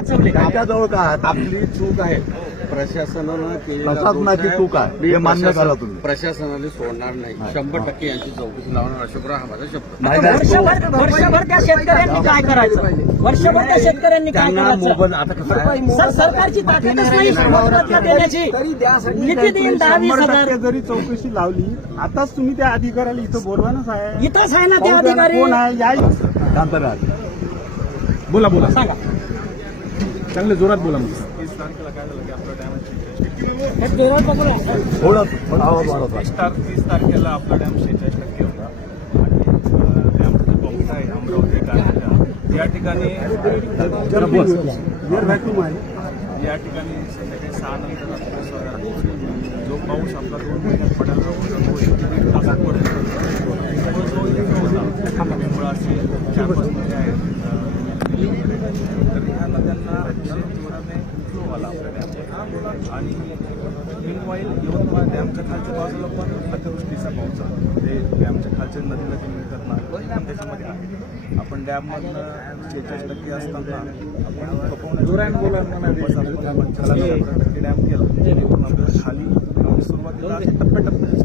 त्याच्याजवळ काय आपली चूक आहे प्रशासनानं प्रशासनाची चूक आहे हे मान्य करा तुम्ही. प्रशासनाने सोडणार नाही 100% यांची चौकशी लावणार अशोकराव हा माझा शब्द. वर्षभर त्या शेतकऱ्यांनी काय करायचं? वर्षभर त्या शेतकऱ्यांनी काय त्यांना करायचं? मोबाईल आता कसं आहे सर सरकारची ताकदच नाही मोबदला देण्याची. किती देईल? 10-20 जरी चौकशी लावली आताच तुम्ही त्या अधिकाऱ्याला इथं बोलवा ना साहेब. इथंच आहे ना ते अधिकारी. कोण आहे या शांत राहा. बोला बोला सांगा. चांगले जोरात बोला मग. हे जोरात बघू. थोडं पण आवाज वाढवता. 30 तारखेला आपला डॅम 46% होता आणि डॅम बघता आहे अमरावती कारंजा या ठिकाणी या ठिकाणी संध्याकाळी 6 नंतर जो पाऊस आपला 2 महिन्यात पडायला होता तासात पडेल जो येतो होता मुळा असेल 4-5 नद्या आहेत तर ह्या नद्यांना अतिशय जोराने फ्लो आला आपल्या डॅमच्या आणि मिनवाईल यवतमाळ डॅमच्या खालच्या बाजूला पण अतिवृष्टीचा पाऊस झाला म्हणजे डॅमच्या खालच्या नदीला जे मिळतात ना पण त्याच्यामध्ये आहे. आपण डॅममधनं 46% असताना आपण टक्के डॅम केला आपल्याला खाली सुरुवातीला टप्प्याटप्प्याने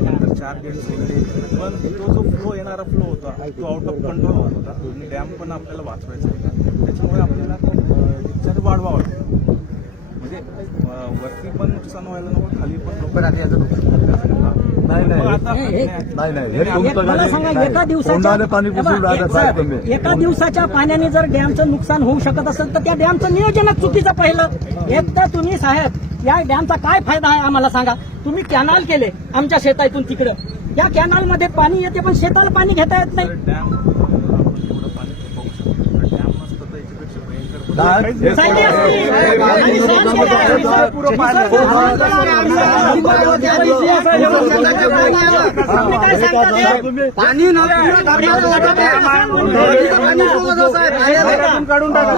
नंतर 4 गेट सोडले पण तो जो फ्लो येणारा फ्लो होता तो आउट ऑफ कंट्रोल होत होता आणि डॅम पण आपल्याला वाचवायचा होता त्याच्यामुळे आपल्याला तो डिस्चार्ज वाढवावा लागतो म्हणजे वरती पण नुकसान व्हायला नको खाली पण लोक नाही नाही हे तुमचं मला सांगा, एका दिवसाच्या पाणी पुसून राहिलं साहेब तुम्ही. एका दिवसाच्या पाण्याने जर डॅमचं नुकसान होऊ शकत असेल तर त्या डॅमचं नियोजनच चुकीचं पहिलं. एकदा तुम्ही साहेब या डॅमचा काय फायदा आहे आम्हाला सांगा. तुम्ही कॅनाल केले आमच्या शेतातून तिकडं, या कॅनालमध्ये पाणी येते पण शेताला पाणी घेता येत नाही. डॅम आपण एवढं पाणी पाहू शकतो डॅम नसतं तर याच्यापेक्षा भयंकर सायली असती. आणि सहन केलं तुम्ही काय सांगता ते? पाणी काढून टाका.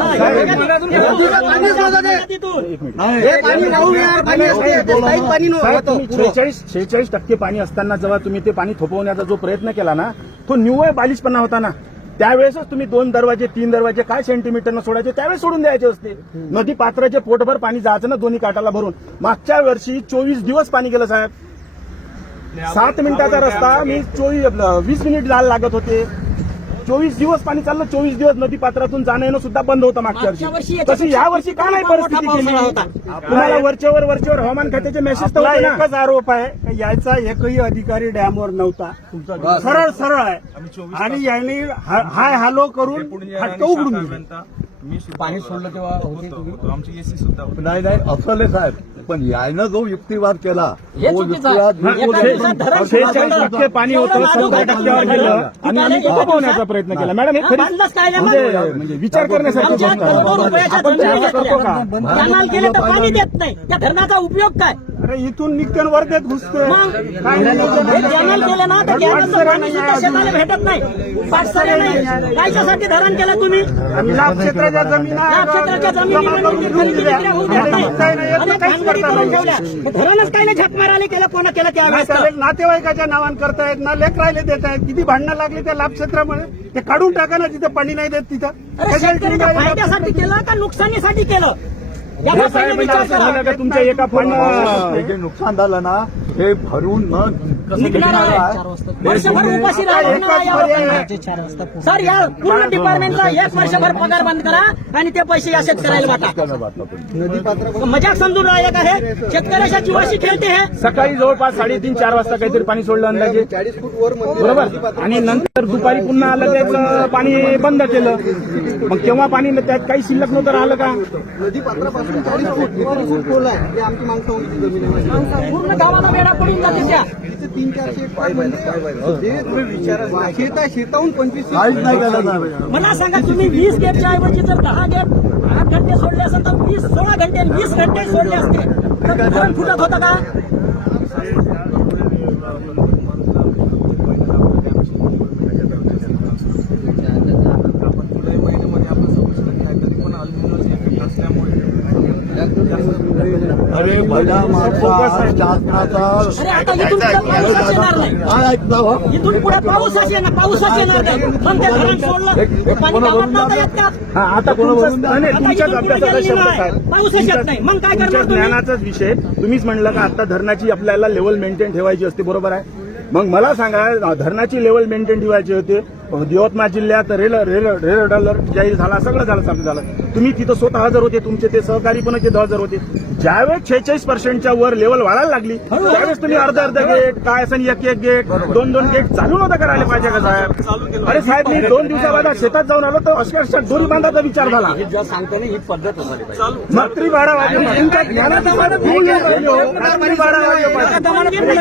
46% पाणी असताना जेव्हा तुम्ही ते पाणी थोपवण्याचा जो प्रयत्न केला ना तो निव्वळ बालिशपणा होता ना. त्यावेळेसच तुम्ही 2 दरवाजे 3 दरवाजे काय सेंटीमीटरनं सोडायचे त्यावेळेस सोडून द्यायचे असते. नदी पात्राचे पोटभर पाणी जायचं ना दोन्ही काठाला भरून. मागच्या वर्षी 24 दिवस पाणी गेलं साहेब. 7 मिनिटाचा रस्ता मी 20 मिनिट जायला लागत होते. 24 दिवस पाणी चाललं. 24 दिवस नदी पात्रातून जाणं येणं सुद्धा बंद होतं मागच्या वर्षी. तशी या वर्षी का नाही परिस्थिती केली? तुम्हाला वरच्यावर हवामान खात्याचे मेसेज तर एकच आरोप आहे याचा एकही अधिकारी डॅमवर नव्हता. सरळ आहे आणि यांनी हाय हॅलो करून फटका उघडून दिला. मी पाणी सोडलं तेव्हा होतो आमची एसी सुद्धा होती. नाही असले साहेब पण यानं जो युक्तिवाद केला हे तो चुकीचं आहे. युक्तिवाद एका दिवसात धरण 46% पाणी होतं 17% गेलं आणि आम्ही थोपवण्याचा प्रयत्न केला. मॅडम हे खरी बांधलंच काय म्हणजे विचार करण्यासाठी आमच्या गोष्ट आहे. करोडो रुपयाच्या आपण जमिनी त्याला करतो का? घेतल्या. कॅनाल केले तर पाणी देत नाही. त्या धरणाचा उपयोग काय? अरे इथून निघते वर्धेत घुसतोय. मग काय नाही हे कॅनल केलं ना तर कॅनलचं पाणी सुद्धा शेताला भेटत नाही. पाटसरे नाही. कायच्यासाठी धरण केलं तुम्ही? आणि लाभ क्षेत्राच्या जमिना या क्षेत्राच्या जमिनीमध्ये खरेदी विक्री होऊ देत नाही. आणि भानगडी करून ठेवल्या. मग धरणच काय नाही झक मारायला केलं कोणा केलं त्यावेळेस तर. नातेवाईकाच्या नावान करतायत ना लेख राहिले देत आहेत. किती भांडणं लागली त्या लाभ क्षेत्रामध्ये ते काढून टाका ना जिथे पाणी नाही देत तिथं. अरे शेतकऱ्याच्या फायद्यासाठी केलं का नुकसानीसाठी केलं? याचा पहिले विचार करा. तुमच्या एका हे जे नुकसान झालं ना हे भरून मग कसं निघणार निघणार आहे. आहे? वर्षभर उपाशी सर या पूर्ण डिपार्टमेंटचा 1 वर्षभर पगार बंद करा आणि ते पैसे या शेतकऱ्याला वाटा. मजाक समजून राहिले का? हे शेतकऱ्याच्या जीवाशी खेळते हे. सकाळी जवळपास 3:30-4 वाजता काहीतरी पाणी सोडलं अंदाजे बरोबर आणि नंतर दुपारी पुन्हा आलं त्याचं पाणी बंद केलं. मग केव्हा पाणी त्यात काही शिल्लक नव्हतं राहिलं का? नदी पात्रापासून 40 फूट खोल आहे. हे आमची माणसांची जमीन आहे. पूर्ण गावाला वेळा पडून जाते त्या. 300-400 शेत आहे. शेताहून 25 काहीच नाही झालं ना. मला सांगा तुम्ही 20 गेटच्या ऐवजी जर 10 गेट 8 घंटे सोडले असेल तर 16 घंटे 20 घंटे सोडले असते तर धरण फुटत होतं का? आपण जुलै महिन्यामध्ये आपलं 26% आहे तरी पण अल्निनो इफेक्ट असल्यामुळे अरे भल्या माणसा शासनाचा अरे आता इथून पुढे पाऊसच येणार नाही. काय ऐकता हो? इथून पुढे पाऊसच येणार नाही. मग ते धरण सोडलं पाणी गावात नव्हतं येत का? हा आता तुमचाच नाही, आता तुमच्याच इथून पुढे अभ्यासाचा गेली शब्द नाही. साहेब पाऊसच येत नाही. मग काय तुमच्या करणार तुम्ही? ज्ञानाचाच विषय. तुम्हीच म्हणलं का आता धरणाची आपल्याला लेवल मेंटेन ठेवायची असते, बरोबर आहे. मग मला सांगा, धरणाची लेवल मेंटेन ठेवायची होते. यवतमाळ जिल्ह्यात रेड अलर्ट जाहीर झाला, सगळं झालं. तुम्ही तिथं स्वतः हजर होते, तुमचे ते सहकारी पण तिथं हजर होते. ज्यावेळेस 46% वर लेवल वाढायला लागली त्यावेळेस तुम्ही अर्ध गेट काय असं एक गेट 2 गेट चालू नव्हतं करायला पाहिजे का साहेब? अरे साहेब, मी 2 दिवसाबाद शेतात जाऊन आलो तर अक्षरशः दोरी बांधाचा विचार झाला. ज्या सांगते ना ही पद्धत असायला पाहिजे. मंत्री भाडा वाजव तुमच्या ज्ञानाचा मंत्री भाडा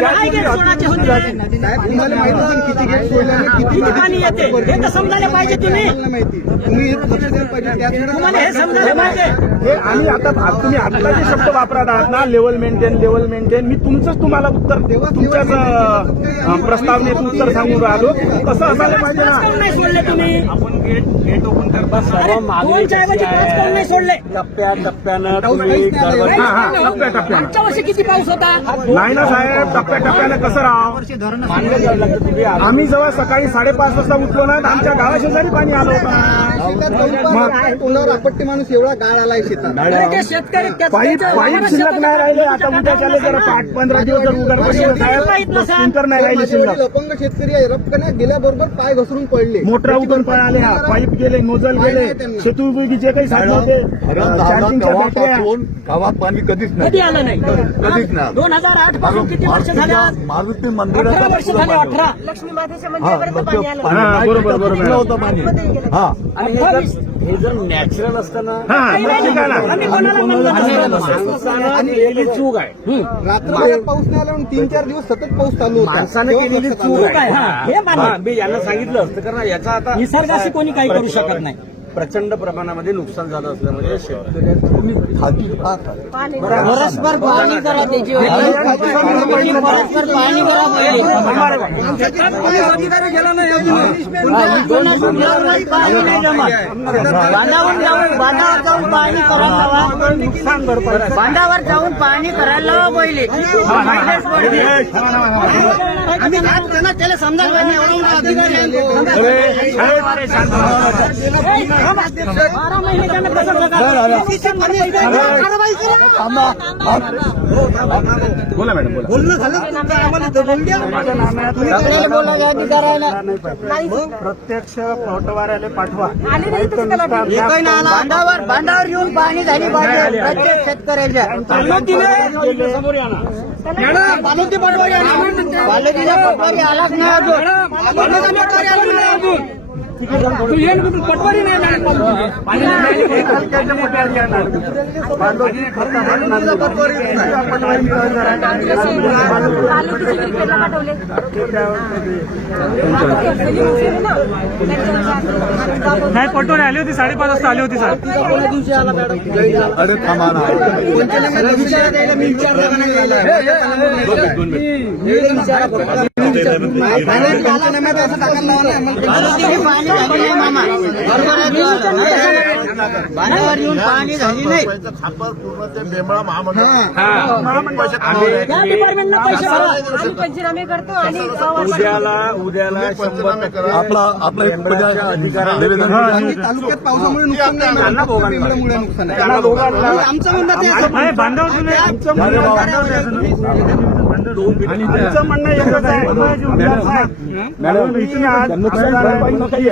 काय गेट सोडायचे होते? साहेब तुम्हाला माहिती असेल किती गेट सोडले आणि किती किती पाणी येते हे तर समजायला पाहिजे तुम्ही. तुम्हाला माहिती. तुम्ही एक लक्ष द्यायला पाहिजे. त्यात तुम्हाला हे समजायला पाहिजे. हे आणि आता तुम्ही आता जे शब्द वापरत आहात ना, लेवल मेंटेन, मी तुम्हाला उत्तर तुमच्याच प्रस्तावनेत उत्तर सांगून राहिलो. कसं असायला पाहिजे पाच ना. काऊन नाही सोडले तुम्ही? आपण गेट ओपन करतात अरे, दोनच्या ऐवजी पाच काऊन नाही सोडले? टप्प्यानं पाऊस तुम्ही काहीच नाही आला. हा, हा, टप्प्याटप्प्यानं. मागच्या वर्षी किती पाऊस होता? नाही ना साहेब, टप्प्याटप्प्यानं कसं राहावं. आम्ही जेव्हा सकाळी 5:30 वाजता उठलो ना, तर आमच्या गावाशेजारी पाणी आलं होतं. शेतात जवळपास तोंडावर आपट्टी माणूस एवढा गाळ आलाय शेतात. अरे, ते शेतकरी पाईप शिल्लक नाही राहिले. आता उद्या चाले जर 8-15 दिवस जर उघड बसले साहेब, स्प्रिंकर नाही राहिले शिल्लक. माझे अपंग शेतकरी आहे, रपकण्यात गेल्याबरोबर पाय घसरून पडले. मोटरा उतरून पळाले, पाईप गेले, नोजल गेले, शेती जे काही साधन होते, चार्जिंगच्या बॅटऱ्या. तेव्हापासून गावात पाणी कधीच नाही. कधी आलं नाही. कधीच नाही. 2008 पासून किती वर्ष झाले आज? मारुती 18 मंदिराचं वर्ष झाले. 18 लक्ष्मी मातेच्या हा, मंदिरापर्यंत पाणी आलं. हा, बरोबर. नव्हतं पाणी. हा आणि हे जर नॅचरल असतं ना, हा, मग ठीक आहे ना. आम्ही कोणाला म्हणलं नसतं. माणसानं केलेली चूक आहे. रात्रभर पाऊस नाही आला म्हणून 3-4 दिवस सतत पाऊस चालू होता. माणसानं तेव्हा केलेली लक्षात चूक आलं. चूक आहे, हा. हे मान्य. हा, मी यांना सांगितलं असतं कारण याचा आता निसर्गाशी कोणी काही करू शकत नाही. प्रचंड प्रमाणामध्ये नुकसान झालं असल्यामुळे शेतकऱ्यांचं तुम्ही खाती खा. पाणी परस्पर पाणी करा त्याची परस्पर पाणी करा बांधावर जाऊन पाणी करायला नुकसान भरपाई. बांधावर जाऊन पाणी करायला पहिले त्याला समजायला पाहिजे. 12 महिने त्यानं कसं बोला मॅडम, बोला. प्रत्यक्ष पटवाऱ्याला पाठवा. बांधावर येऊन पाणी झाली पाहिजे प्रत्येक शेतकऱ्याच्या. बालुती पटवारी आलाच नाही अजून. पटवारी नाही नाही, पटवून आली होती 5:30 वाजता आली होती साहेब. अरे थांबा ना. बांधावर येऊन पाणी झाली नाही. डिपार्टमेंटला पैसे भरा. आम्ही पंचनामे करतो आणि उद्याला 100% आपलं एक निवेदन तालुक्यात पावसामुळे नुकसान नाही झालं. फक्त बेंबळामुळे नुकसान आहे. आमचं म्हणणं ते असं. नाही, बांधावर तुम्ही आमचं म्हणणं एकच आहे. मॅडम, इथून आज नुकसान भरपाई काही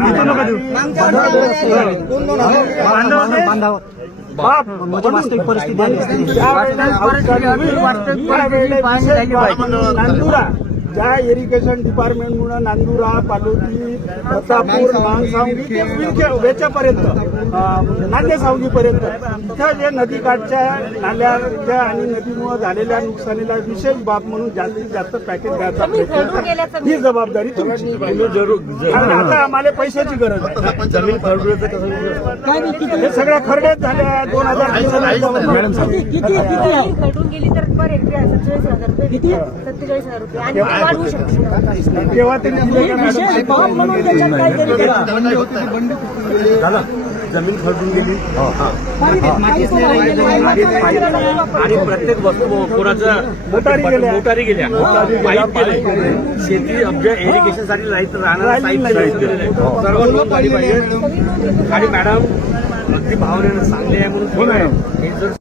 इथं नका देऊ. नांदुरा ज्या इरिगेशन डिपार्टमेंटमुळे नांदुरा, पालोटी, प्रतापूर, नांदसावंगी वेच्यापर्यंत नांदेसावंगीपर्यंत इथं जे नदीकाठच्या नाल्याच्या आणि नदीमुळे झालेल्या नुकसानीला विशेष बाब म्हणून जास्तीत जास्त पॅकेज द्यायचा प्रयत्न करा. ही जबाबदारी तुमची. कारण आता आम्हाला पैशाची गरज आहे. जमीन खरडुळीचं कसं हे सगळ्या खरड्यात झाल्या. 2000 मॅडम किती आहे? खरडून गेली तर पर हेक्टर 47,000 रुपये. किती? 47,000 रुपये आणि ते वाढवू शकतो. तेव्हा तरी दिले का मॅडम? विशेष बाब म्हणून त्याच्यात काहीतरी करा. झालं. जमीन खरडून गेली काहीच नाही राहिलेलं. आणि प्रत्येक वस्तू कोणाचं मोटारी गेल्या पाईप गेले शेती अब्जा इरिगेशन साठी राहणारा सर्व लोक पाहिजे आणि मॅडम अगदी भावनेनं चांगले आहे म्हणून हे जर